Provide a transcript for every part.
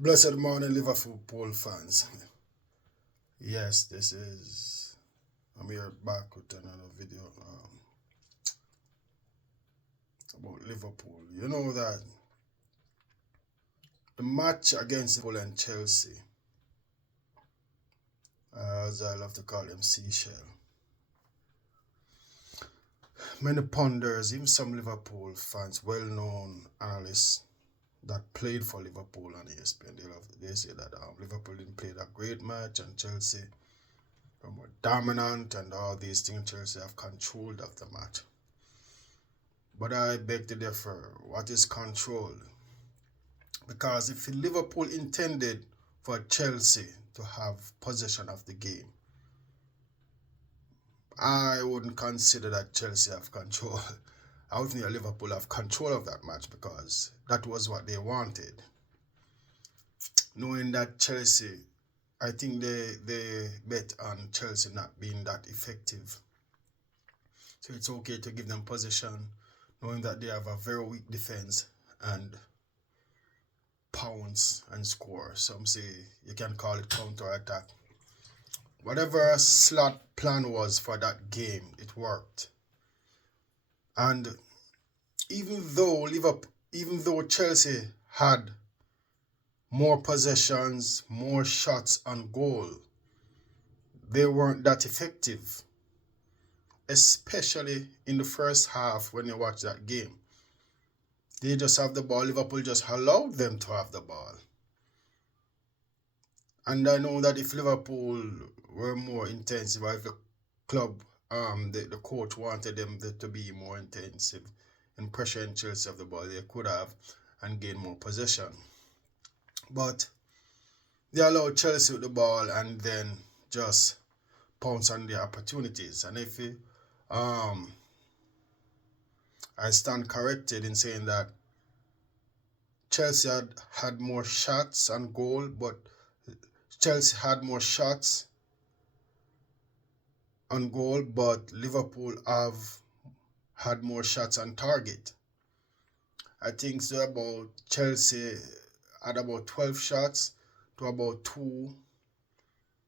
Blessed morning, Liverpool fans. Yes, I'm here back with another video about Liverpool. You know that the match against Liverpool and Chelsea, as I love to call them, Seashell. Many punders, even some Liverpool fans, well-known analysts that played for Liverpool on ESPN, they say that Liverpool didn't play that great match and Chelsea were more dominant and all these things. Chelsea have controlled of the match. But I beg to differ. What is control? Because if Liverpool intended for Chelsea to have possession of the game, I wouldn't consider that Chelsea have control. I would think that Liverpool have control of that match because that was what they wanted. Knowing that Chelsea, I think they bet on Chelsea not being that effective. So it's okay to give them possession, knowing that they have a very weak defense and pounce and score. Some say you can call it counter attack. Whatever slot plan was for that game, it worked. And even though Chelsea had more possessions, more shots on goal, they weren't that effective. Especially in the first half when you watch that game. They just have the ball. Liverpool just allowed them to have the ball. And I know that if Liverpool were more intensive, or if the club, the coach wanted them to be more intensive in pressuring Chelsea of the ball, they could have and gained more possession. But they allowed Chelsea with the ball and then just pounce on their opportunities. And if I stand corrected in saying that Chelsea had more shots on goal, but Chelsea had more shots on goal, but Liverpool have had more shots on target. I think so about Chelsea had about 12 shots to about 2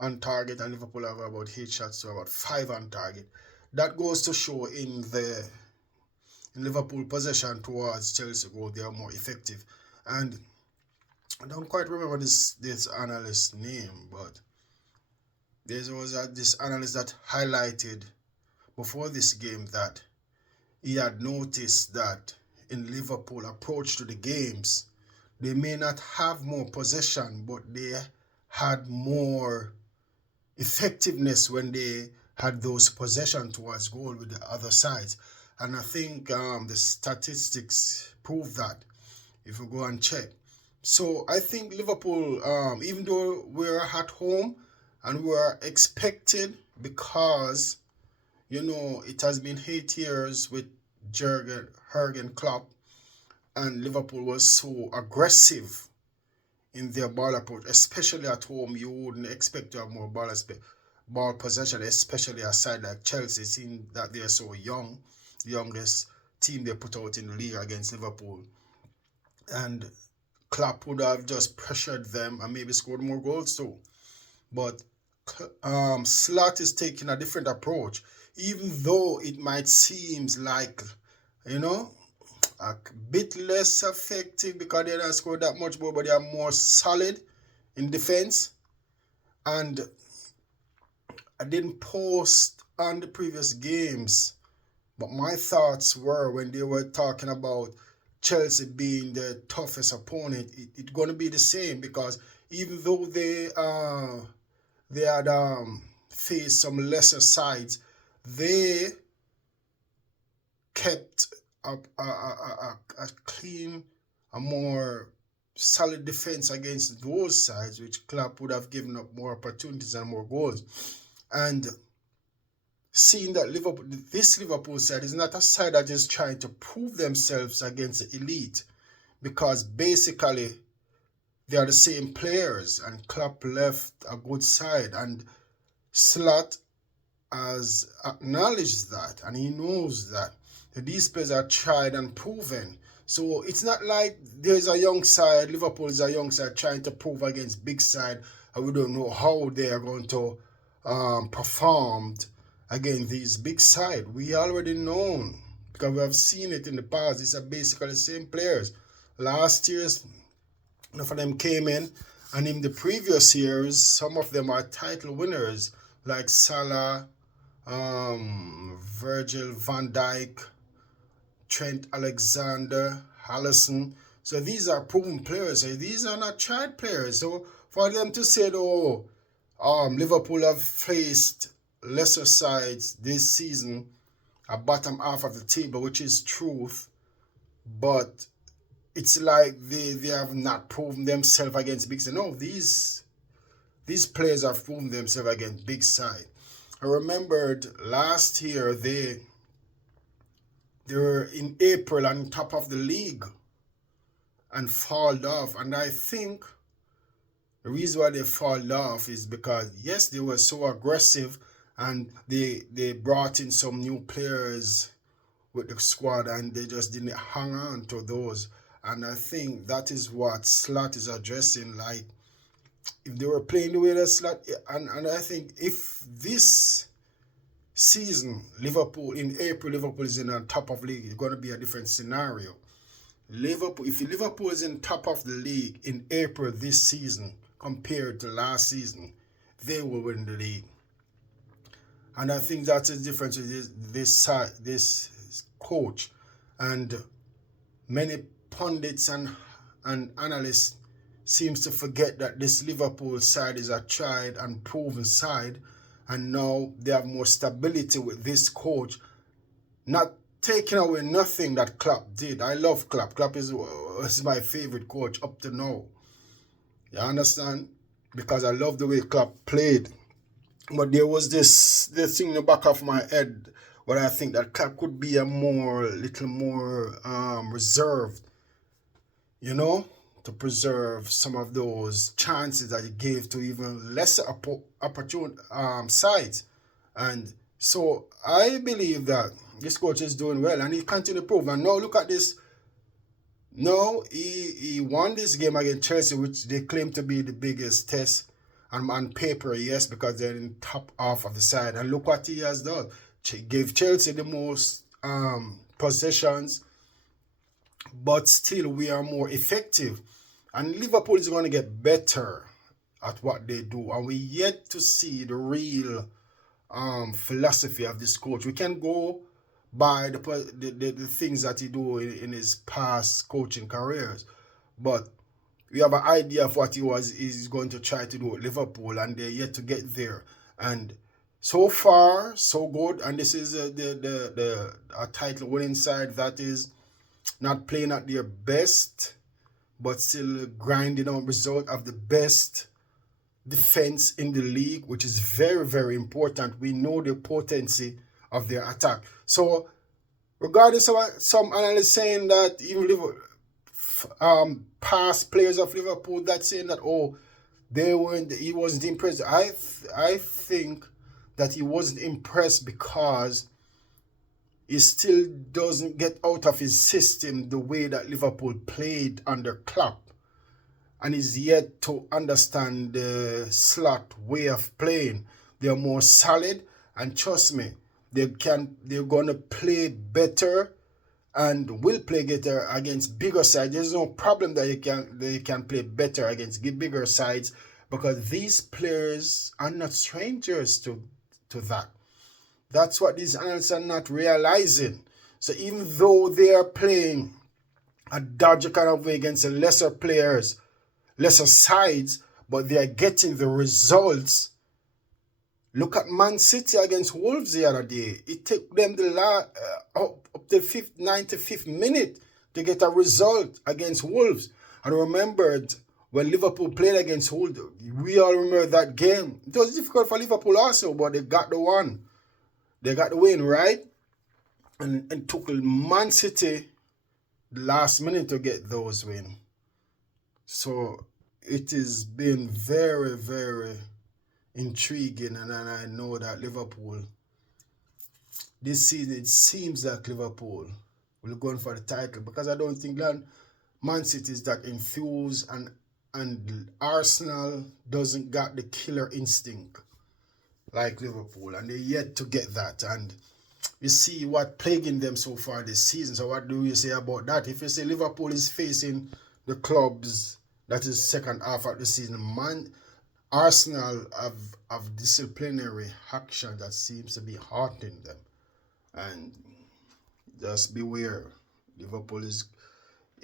on target, and Liverpool have about 8 shots to about 5 on target. That goes to show in Liverpool possession towards Chelsea goal, they are more effective. And I don't quite remember this analyst's name, but there was this analyst that highlighted before this game that he had noticed that in Liverpool approach to the games, they may not have more possession, but they had more effectiveness when they had those possession towards goal with the other sides. And I think the statistics prove that if you go and check. So I think Liverpool, even though we're at home and we're expected, because it has been 8 years with Jurgen Klopp, and Liverpool was so aggressive in their ball approach, especially at home. You wouldn't expect to have more ball possession, especially a side like Chelsea, seeing that they're so young, the youngest team they put out in the league against Liverpool. And Klopp would have just pressured them and maybe scored more goals too. But Slot is taking a different approach, even though it might seem like, a bit less effective because they don't score that much more, but they are more solid in defense. And I didn't post on the previous games, but my thoughts were when they were talking about Chelsea being the toughest opponent, it's going to be the same, because even though they had faced some lesser sides, they kept up a clean, a more solid defense against those sides, which Klopp would have given up more opportunities and more goals. And seeing that this Liverpool side is not a side that is trying to prove themselves against the elite, because basically they are the same players, and Klopp left a good side, and Slot has acknowledged that, and he knows that these players are tried and proven. So it's not like there's a young side, Liverpool is a young side trying to prove against big side, and we don't know how they are going to perform against these big side. We already know because we have seen it in the past. These are basically the same players. Last year's, enough of them came in, and in the previous years, some of them are title winners like Salah, Virgil van Dijk, Trent Alexander, Allison. So these are proven players. So these are not tried players. So for them to say, oh, Liverpool have faced lesser sides this season, a bottom half of the table, which is truth, but it's like they have not proven themselves against big side. No, these players have proven themselves against big side. I remembered last year they were in April on top of the league and fall off. And I think the reason why they fall off is because, yes, they were so aggressive and they brought in some new players with the squad and they just didn't hang on to those. And I think that is what Slot is addressing. Like, if they were playing the way that Slot, and I think if this season, Liverpool, in April, Liverpool is in on top of the league, it's going to be a different scenario. If Liverpool is in top of the league in April this season compared to last season, they will win the league. And I think that's the difference with this coach. And many pundits and analysts seems to forget that this Liverpool side is a tried and proven side, and now they have more stability with this coach, not taking away nothing that Klopp did. I love Klopp. Klopp is my favorite coach up to now. You understand? Because I love the way Klopp played. But there was this thing in the back of my head where I think that Klopp could be little more reserved, to preserve some of those chances that he gave to even lesser opportune sides. And so I believe that this coach is doing well and he continues to prove. And now look at this. Now he won this game against Chelsea, which they claim to be the biggest test. And on paper, yes, because they're in top half of the side. And look what he has done. Gave Chelsea the most possessions, but still we are more effective. And Liverpool is going to get better at what they do. And we yet to see the real philosophy of this coach. We can go by the things that he do in his past coaching careers, but we have an idea of what he's going to try to do at Liverpool, and they're yet to get there. And so far, so good. And this is the title winning side that is not playing at their best, but still grinding out result of the best defense in the league, which is very, very important. We know the potency of their attack. So regardless of some analysts saying that even past players of Liverpool that saying that he wasn't impressed. I think that he wasn't impressed because he still doesn't get out of his system the way that Liverpool played under Klopp, and is yet to understand the Slot way of playing. They're more solid, and trust me, they're gonna play better and will play better against bigger sides. There's no problem that they can play better against bigger sides, because these players are not strangers to that. That's what these analysts are not realizing. So even though they are playing a dodgy kind of way against the lesser players, lesser sides, but they are getting the results. Look at Man City against Wolves the other day. It took them up to 95th minute to get a result against Wolves. And remembered when Liverpool played against Wolves, we all remember that game. It was difficult for Liverpool also, but they got the one. They got the win, right? And took Man City the last minute to get those wins. So it has been very, very intriguing, and I know that Liverpool, this season, it seems like Liverpool will go for the title, because I don't think that Man City is that infused, and Arsenal doesn't got the killer instinct like Liverpool, and they yet to get that. And you see what plaguing them so far this season. So what do you say about that? If you say Liverpool is facing the clubs that is second half of the season, man, Arsenal have disciplinary action that seems to be haunting them. And just beware. Liverpool is,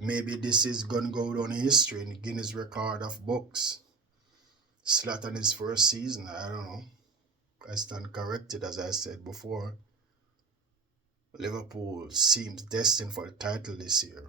maybe this is gonna go down in history in Guinness record of books. Zlatan his first season, I don't know. I stand corrected, as I said before. Liverpool seems destined for the title this year.